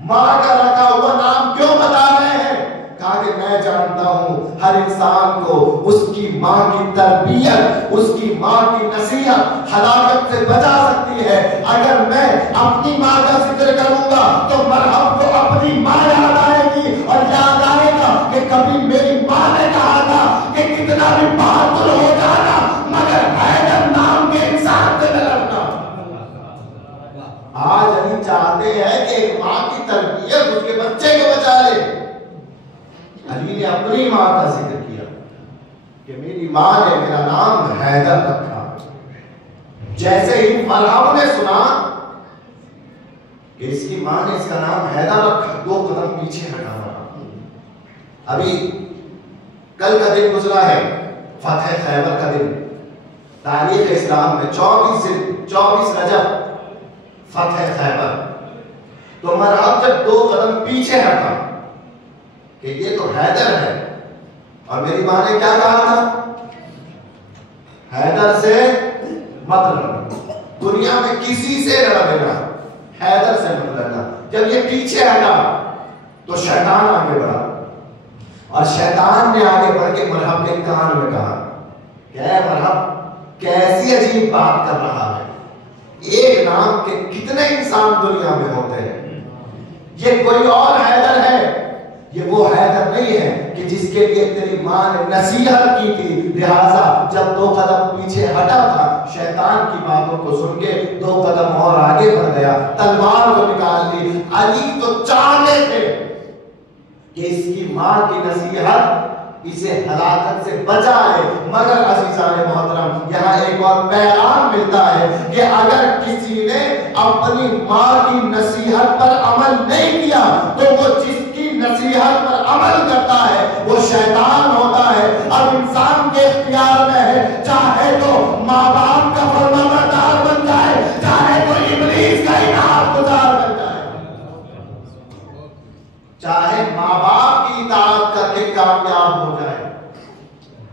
ماں کا رکھا ہوا نام کیوں بتا رہے ہیں؟ کہا کہ میں جانتا ہوں ہر انسان کو اس کی ماں کی تربیت، اس کی ماں کی نصیحت ہلاکت سے بچا سکتی ہے۔ اگر میں اپنی ماں کا ذکر کروں گا تو مرحب کو اپنی ماں یاد آئے گی، اور یاد آئے گا کہ کبھی میری ماں نے کہا تھا کہ کتنا بھی بہادر ہو جانا مگر حیدر نام کے انسان سے نہ لڑنا۔ آج علی چاہتے ہیں کہ ایک ماں کی تربیت اس کے بچے کو بچا لے۔ علی نے اپنی ماں کا ذکر کیا کہ میری ماں نے میرا نام حیدر رکھا۔ جیسے ہی مرحب نے سنا کہ اس کی ماں نے اس کا نام حیدر رکھا، 2 قدم پیچھے ہٹا رہا۔ ابھی کل کا دن گزرا ہے، فتح خیبر کا دن، تاریخ اسلام میں 24 رجب فتح خیبر۔ تو مرحب جب 2 قدم پیچھے ہٹا کہ یہ تو حیدر ہے، اور میری ماں نے کیا کہا تھا؟ حیدر سے مت لڑنا، دنیا میں کسی سے لڑ لینا، حیدر سے مت لڑنا۔ جب یہ پیچھے ہٹا تو شیطان آگے بڑھا، اور شیطان نے آگے بڑھ کے مرحب کے کان میں کہا کہ اے مرحب، کیسی عجیب بات کر رہا ہے، ایک نام کے کتنے انسان دنیا میں ہوتے ہیں، یہ کوئی اور حیدر ہے، یہ وہ حیدر نہیں ہے کہ جس کے لیے تیری ماں نے نصیحت کی تھی۔ لہٰذا جب 2 قدم پیچھے ہٹا تھا، شیطان کی باتوں کو سن کے 2 قدم اور آگے بڑھ گیا، تلوار کو نکال لی۔ علی تو چاہتے تھے کہ اس کی ماں کی نصیحت اسے ہلاکت سے بچا لے، مگر عزیزان محترم یہاں ایک اور پیغام ملتا ہے کہ اگر کسی نے اپنی ماں کی نصیحت پر عمل نہیں کیا تو وہ جس کی نصیحت پر عمل کرتا ہے وہ شیطان ہوتا ہے۔ اب انسان کے اختیار میں ہے، چاہے تو ماں باپ کا فرمانبردار بن جائے، چاہے تو ابلیس کا انعام گزار بن جائے، چاہے ماں باپ کی اطاعت کر کے کامیاب ہو جائے،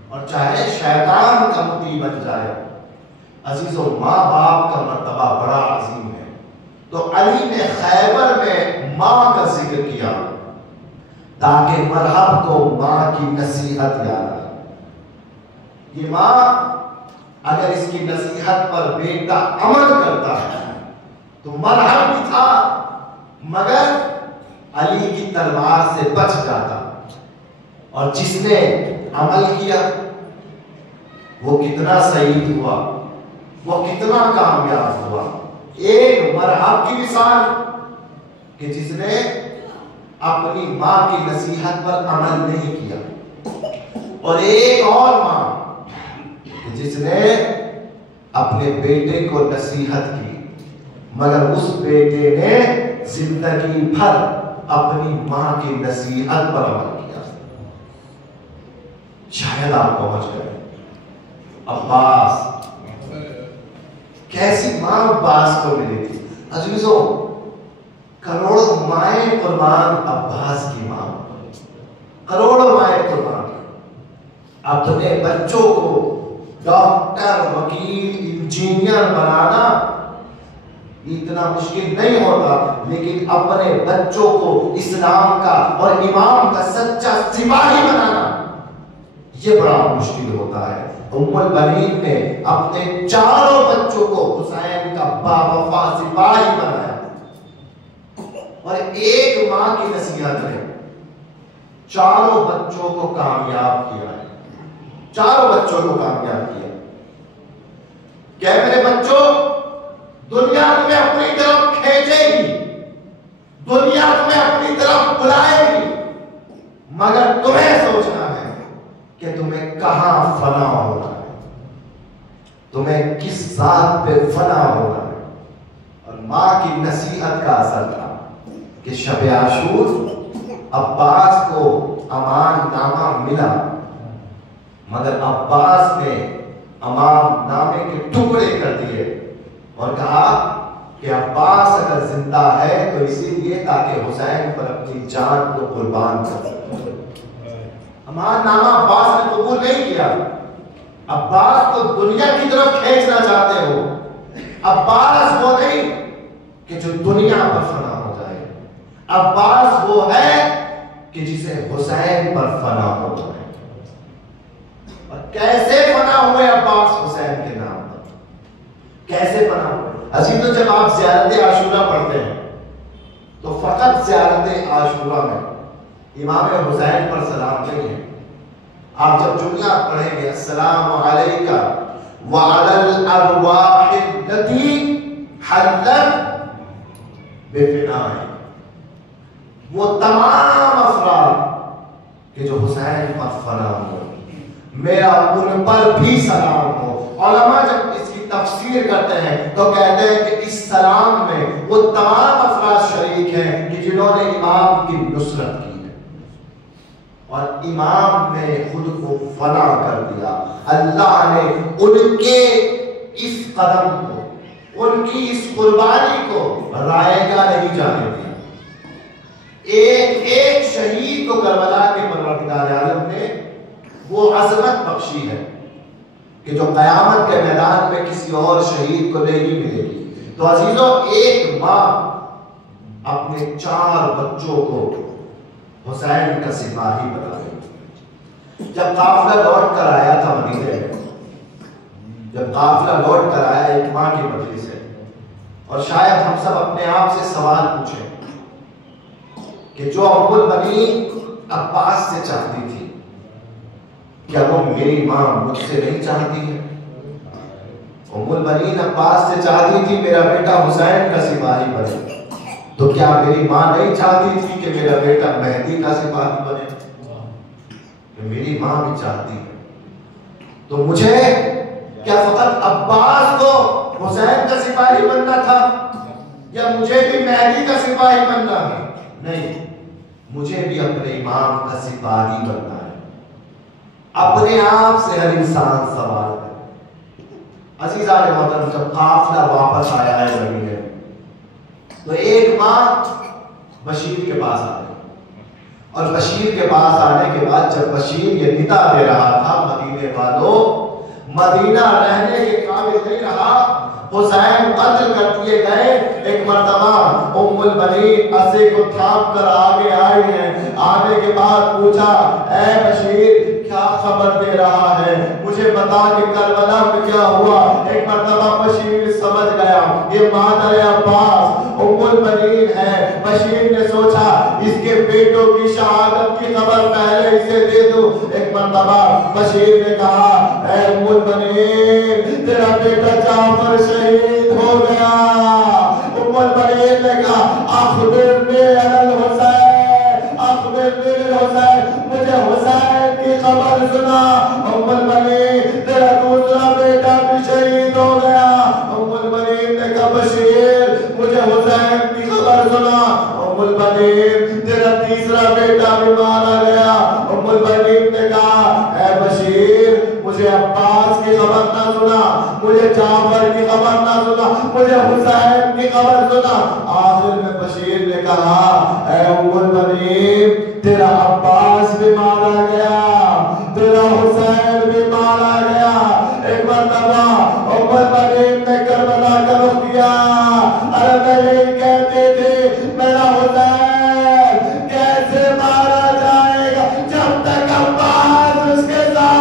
اور چاہے شیطان کا مطیع بن جائے۔ عزیزو، ماں باپ کا مرتبہ بڑا عظیم ہے۔ تو علی نے خیبر میں ماں کا ذکر کیا تاکہ مرحب کو ماں کی نصیحت یاد آئے۔ یہ ماں اگر اس کی نصیحت پر بیٹا عمل کرتا ہے تو مرحب بھی تھا مگر علی کی تلوار سے بچ جاتا، اور جس نے عمل کیا وہ کتنا شہید ہوا، وہ کتنا کامیاب ہوا۔ ایک مرحب کی مثال کہ جس نے اپنی ماں کی نصیحت پر عمل نہیں کیا، اور ایک اور ماں کہ جس نے اپنے بیٹے کو نصیحت کی مگر اس بیٹے نے زندگی بھر اپنی ماں کی نصیحت پر عمل کیا۔ شاید آپ پہنچ گئے عباس، کیسی ماں عباس کو ملی تھی۔ عزیزوں، کروڑوں مائیں قربان عباس کی ماں، کروڑوں مائیں قربان۔ اپنے بچوں کو ڈاکٹر، وکیل، انجینئر بنانا اتنا مشکل نہیں ہوتا، لیکن اپنے بچوں کو اسلام کا اور امام کا سچا سپاہی بنانا یہ بڑا مشکل ہوتا ہے۔ ام البنین نے اپنے چاروں بچوں کو حسین کا باوفا سپاہی بنایا، اور ایک ماں کی نصیحت نے چاروں بچوں کو کامیاب کیا ہے، چاروں بچوں کو کامیاب کیا کہ میرے بچوں، دنیا تمہیں اپنی طرف کھینچے گی، دنیا تمہیں اپنی طرف بلائے گی، مگر تمہیں سوچنا ہے کہ تمہیں کہاں فنا ہونا ہے، تمہیں کس ذات پہ فنا ہونا ہے۔ اور ماں کی نصیحت کا اثر تھا کہ شب عاشور عباس کو امان نامہ ملا، مگر عباس نے امان نامے کے ٹکڑے کر دیے اور کہا کہ عباس اگر زندہ ہے تو اسی لیے تاکہ حسین پر اپنی جان کو قربان کر سکے۔ امان نامہ عباس نے قبول نہیں کیا۔ عباس کو دنیا کی طرف کھینچنا چاہتے ہو، عباس وہ نہیں کہ جو دنیا پر فنا ہو جائے، عباس وہ ہے کہ جسے حسین پر فنا ہو جائے۔ اور کیسے فنا ہوئے عباس حسین کے نام پر؟ کیسے فنا ہوئے؟ عزیزو، جب آپ زیارت عاشورہ پڑھتے ہیں تو فقط زیارت عاشورہ میں امام حسین پر سلام نہیں ہے۔ آپ جب جملہ پڑھیں گے السلام علیکہ وعلی الارواح التي حلت بفنائے، وہ تمام افراد کہ جو حسین پر فنا ہو، میرا ان پر بھی سلام ہو۔ علماء جب اس کی تفسیر کرتے ہیں تو کہتے ہیں کہ اس سلام میں وہ تمام افراد شریک ہیں کہ جنہوں نے امام کی نصرت کی ہے، اور امام نے خود کو فنا کر دیا۔ اللہ نے ان کے اس قدم کو، ان کی اس قربانی کو رائے گا نہیں جانے دیا۔ ایک ایک شہید کو کربلا کے پروردگار عالم نے وہ عظمت بخشی ہے کہ جو قیامت کے میدان میں کسی اور شہید کو نہیں ملے گی۔ تو عزیزو، ایک ماں اپنے 4 بچوں کو حسین کا سپاہی بنا دے۔ جب قافلہ لوٹ کر آیا تھا مدینے میں، جب قافلہ لوٹ کر آیا ایک ماں کی مرضی سے، اور شاید ہم سب اپنے آپ سے سوال پوچھیں کہ جو ام البنین عباس سے چاہتی تھی، کیا وہ میری ماں مجھ سے نہیں چاہتی ہے؟ ام البنین عباس سے چاہتی تھی میرا بیٹا حسین کا سپاہی بنے، تو کیا میری ماں نہیں چاہتی تھی کہ میرا بیٹا مہدی کا سپاہی بنے؟ کہ میری ماں بھی چاہتی ہے۔ تو مجھے کیا فقط عباس کو حسین کا سپاہی بننا تھا، یا مجھے بھی مہدی کا سپاہی بننا ہے؟ نہیں، مجھے بھی اپنے امام کا سپاہی بننا ہے۔ اپنے آپ سے ہر انسان سوال کرے۔ عزیزان محترم، جب قافلہ واپس آیا ہے مدینے میں، تو ایک ماں بشیر کے پاس آ گئی، اور بشیر کے پاس آنے کے بعد جب بشیر یہ ندا دے رہا تھا مدینے والوں، مدینہ رہنے کے قابل نہیں رہا، حسین قتل کر دیے گئے۔ ایک مرتبہ ام البنین اسے کو تھام کر آگے آئی ہیں، آنے کے بعد پوچھا اے بشیر کیا خبر دے رہا ہے، مجھے بتا کہ کربلا میں کیا ہوا۔ ایک مرتبہ بشیر سمجھ گیا یہ مادر عباس ام البنین ہے۔ بشیر نے سوچا اس کے بیٹوں کی شہادت کی خبر پہلے اسے دے دوں۔ ایک مرتبہ بشیر نے کہا اے ام البنین تیرا بیٹا جعفر شہید ہو گیا۔ ام البنین نے کہا اخبرنی عن الحسین، اخبرنی الحسین، مجھے حسین کی خبر سنا۔ ام البنین تیرا دوسرا بیٹا بھی شہید ہو گیا۔ ام البنین نے کہا بشیر مجھے حسین کی خبر سنا۔ ام البنین تیرا تیسرا بیٹا بھی مارا گیا۔ ام البنین نے کہا اے بشیر مجھے عباس کی خبر نہ سنا، مجھے جعفر کی خبر نہ سنا، مجھے حسین کی خبر سنا۔ آخر میں بشیر نے کہا اے ام البنین تیرا عباس بھی مارا گیا، تیرا حسین بھی مارا گیا۔ ایک مرتبہ ام البنین نے کربلا کا رخ کیا، ارے نہیں کہتے تھے میرا حسین کیسے مارا جائے گا جب تک عباس اس کے ساتھ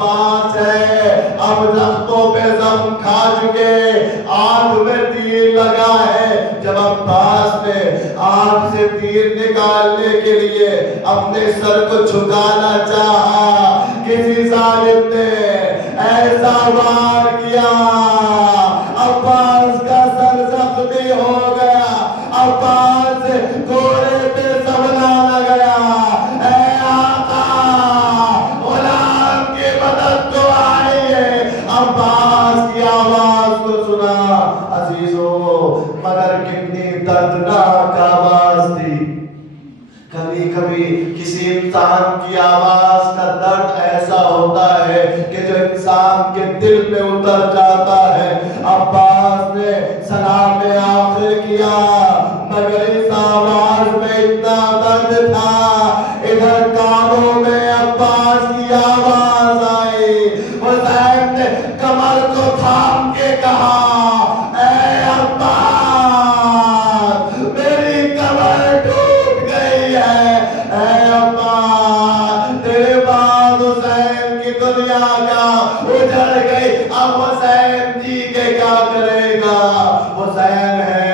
عباس ہے، اب رختوں پہ زخم کھا چکے، آنکھ میں تیر لگا ہے۔ جب عباس نے آنکھ سے تیر نکالنے کے لیے اپنے سر کو جھکانا چاہا، کسی ظالم نے ایسا وار کیا، عباس کا سر زخمی ہو گیا، عباس گھوڑے پہ سنبھالا گیا۔ اے آقا، غلام کی مدد کو آئیے۔ عباس کی آواز کو سنا عزیزو، مگر کتنی دردناک آواز تھی۔ کبھی کبھی کسی انسان کی آواز کا درد ایسا ہوتا ہے کہ جو انسان کے دل میں اتر جاتا ہے۔ عباس نے سلام آخر کیا، مگر اس آواز میں اتنا درد تھا، ادھر کانوں میں عباس کی آواز آئی۔ حسین نے کمر کو تھام کے کہا، اے عباس، میری کمر ٹوٹ گئی ہے۔ اے عباس، تیرے بعد حسین کی دنیا کا اجڑ گئی، اب حسین جی کے کیا کرے گا؟ حسین ہے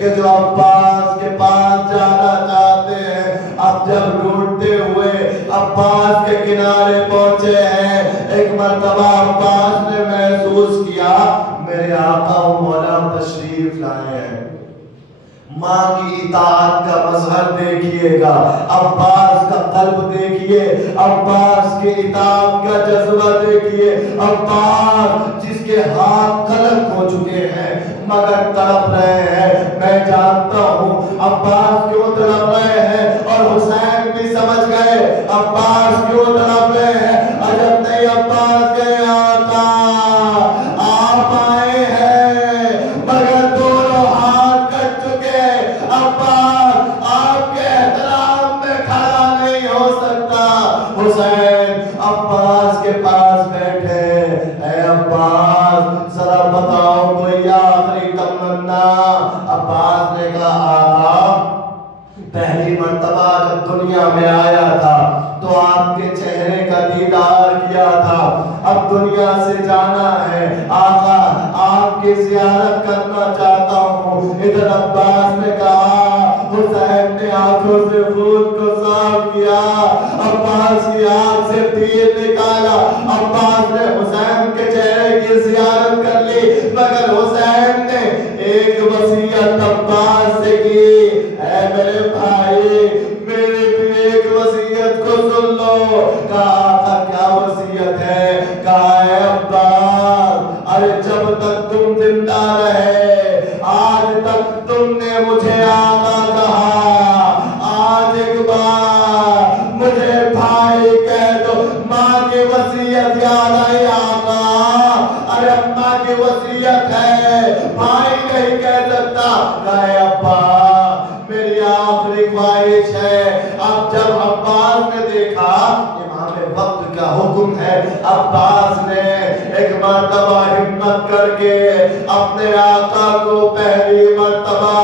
کہ جو عباس کے پاس جانا چاہتے ہیں، اب جب لوٹتے ہوئے عباس کے کنارے پہنچے ہیں، ایک مرتبہ عباس نے محسوس کیا میرے آقا و مولا تشریف لائے ہیں۔ ماں کی اطاعت کا مظہر دیکھیے گا، عباس کا قلب دیکھیے، عباس کی اطاعت کا جذبہ دیکھیے۔ عباس جس کے ہاتھ قلم ہو چکے ہیں مگر تڑپ رہے ہیں۔ میں جانتا ہوں عباس کیوں تڑپ رہے ہیں، اور حسین بھی سمجھ گئے عباس کیوں تڑپ رہے ہیں۔ عجب نہیں عباس کے آقا آپ آئے ہیں، مگر دونوں ہاتھ کٹ چکے۔ عباس آپ کے احترام میں کھڑا نہیں ہو سکتا۔ حسین عباس کے پاس بیٹھے، اے عباس ذرا بتاؤ کوئی آخری تمنا۔ عباس نے کہا آقا، پہلی مرتبہ جب دنیا میں آیا تھا تو آپ کے چہرے کا دیدار کیا تھا، اب دنیا سے جانا ہے، آقا آپ کی زیارت کرنا چاہتا ہوں۔ ادھر عباس نے کہا، حسین نے آنکھوں سے خون کو صاف کیا، عباس کی آنکھ سے تیر نکالا، عباس نے حسین کے چہرے کی زیارت کر لی، مگر حسین نے ایک وصیت عباس سے کی، اے میرے بھائی میری بھی ایک وصیت کو سن لو۔ کہا کیا وصیت ہے؟ کہا اے عباس، ارے جب تک تم زندہ رہے، آج تک تم نے مجھے آقا کہا، آج ایک بار مجھے بھائی کہہ دو۔ ماں کی وصیت یاد آئی آقا، ارے اماں کی وصیت ہے، بھائی نہیں کہہ سکتا۔ کہا عباس میری آخری خواہش ہے۔ اب جب عباس نے دیکھا امام وقت کا حکم ہے، عباس نے ایک مرتبہ ہمت کر کے اپنے آقا کو پہلی مرتبہ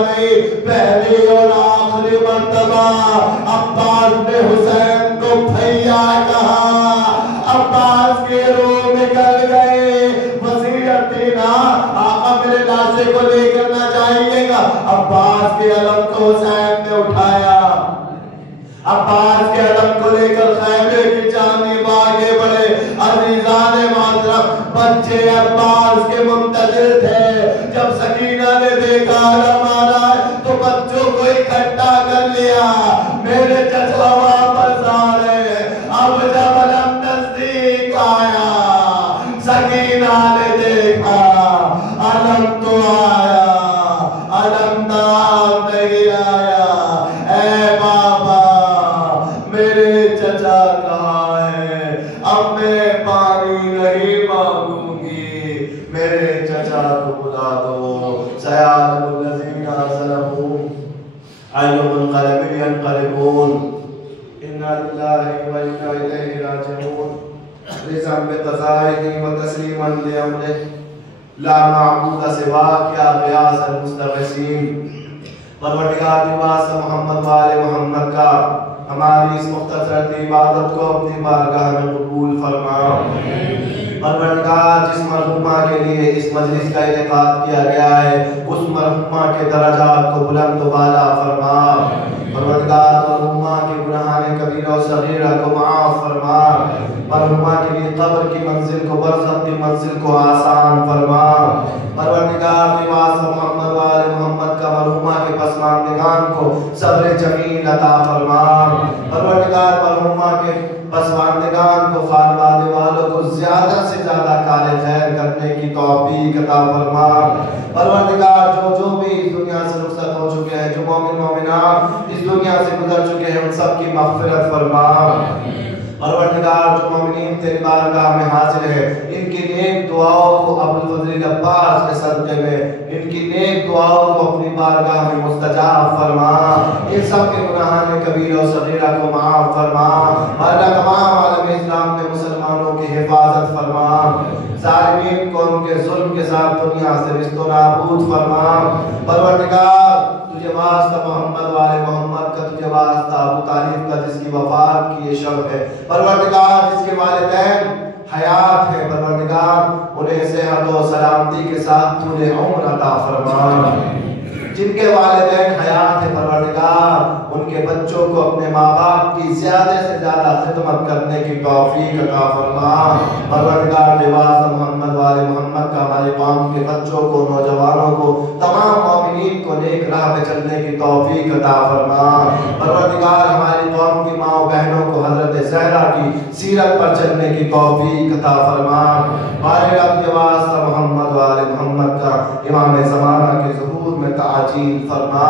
نہیں، پہلی اور آخری مرتبہ عباس نے حسین کو بھیا کہا۔ عباس کے روح نکل گئے، وصیت تھی نا آقا میرے لاشے کو لے کر نہ جائیے گا۔ عباس کے علم کو حسین نے اٹھایا، عباس کے علم کو لے کر خیمے کی جانب آگے بڑھے۔ عزیزان محترم، بچے عباس کے منتظر تھے، جب سکینہ نے دیکھا علم آ رہا ہے تو بچوں کو اکٹھا کر لیا، میرے چچا واپس آ رہے ہیں۔ اب جب علم نزدیک آیا، سکینہ نے دیکھا علم تو آیا، علم دار نہیں آیا۔ اے بابا میرے چچا کہاں ہے؟ اب میں پانی نہیں مانگوں گی، میرے چچا کو بلا دو۔ سیعلم الذین ظلموا أي منقلب ينقلبون إنا لله وإنا إليه راجعون رضا بقضائه وتسليما لأمره لا معبود سواك يا غياث المستغيثين۔ پروردگار لباس محمد وآل محمد کا ہماری اس مختصر عبادت کو اپنی بارگاہ میں قبول فرما۔ پروردگار جس مرحومہ کے لیے اس مجلس کا انعقاد کیا گیا ہے اس مرحومہ کے درجات کو بلند و بالا فرما۔ پروردگار مرحومہ کے گناہان کبیرہ و صغیرہ کو معاف فرما۔ مرحومہ کے لیے قبر کی منزل کو برزخ کی منزل کو آسان فرما۔ پروردگار نواز محمد و آل محمد کا مرحومہ کے پسماندگان کو صبر جمیل عطا فرما۔ پروردگار مرحومہ کے پسماندگان کو خانوادے والوں کو زیادہ سے زیادہ کال خیر کرنے کی توفیق عطا فرما۔ پروردگار جو بھی اس دنیا سے رخصت ہو چکے ہیں، جو مومن مومنات اس دنیا سے گزر چکے ہیں، ان سب کی مغفرت فرما۔ پروردگار جو مومنین تیری بارگاہ میں حاضر ہیں، ان کی نیک دعاؤں کو ابوالفضل عباس کے صدقے میں ان کی نیک دعاؤں کو اپنی بارگاہ میں مستجاب فرما۔ ان سب کے گناہان کبیرہ و صغیرہ کو معاف فرما۔ اللہ تمام عالم اسلام میں مسلمانوں کی حفاظت فرما۔ ظالمین کو ان کے ظلم کے ساتھ دنیا سے رست و نابود فرما۔ پروردگار تجھے واسطہ محمد والے محمد کا، تجھے واسطہ ابو طالب کا جس کی وفات کی یہ شب ہے، پروردگار جس کے والدین حیات ہے، پروردگار انہیں صحت و سلامتی کے ساتھ طول عمر عطا فرما۔ جن کے والدین حیات ہے پروردگار ان کے بچوں کو اپنے ماں باپ کی زیادہ سے زیادہ خدمت کرنے کی توفیق عطا فرما۔ پروردگار لباس محمد والے محمد کا ہمارے قوم کے بچوں کو، نوجوانوں کو، تمام مومنین کو نیک راہ پہ چلنے کی توفیق عطا فرما۔ پروردگار ہماری قوم کی ماں بہنوں کو حضرت زہرا کی سیرت پر چلنے کی توفیق عطا فرما۔ ہمارے رب کے واسطہ محمد والے محمد کا امام زمانہ کے ظہور میں تعجیل فرما۔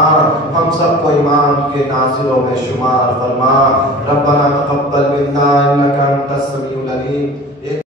ہم سب کو ایمان کے ناصروں میں شمار فرما۔ ربنا تقبل منا انک انت السمیع العلیم۔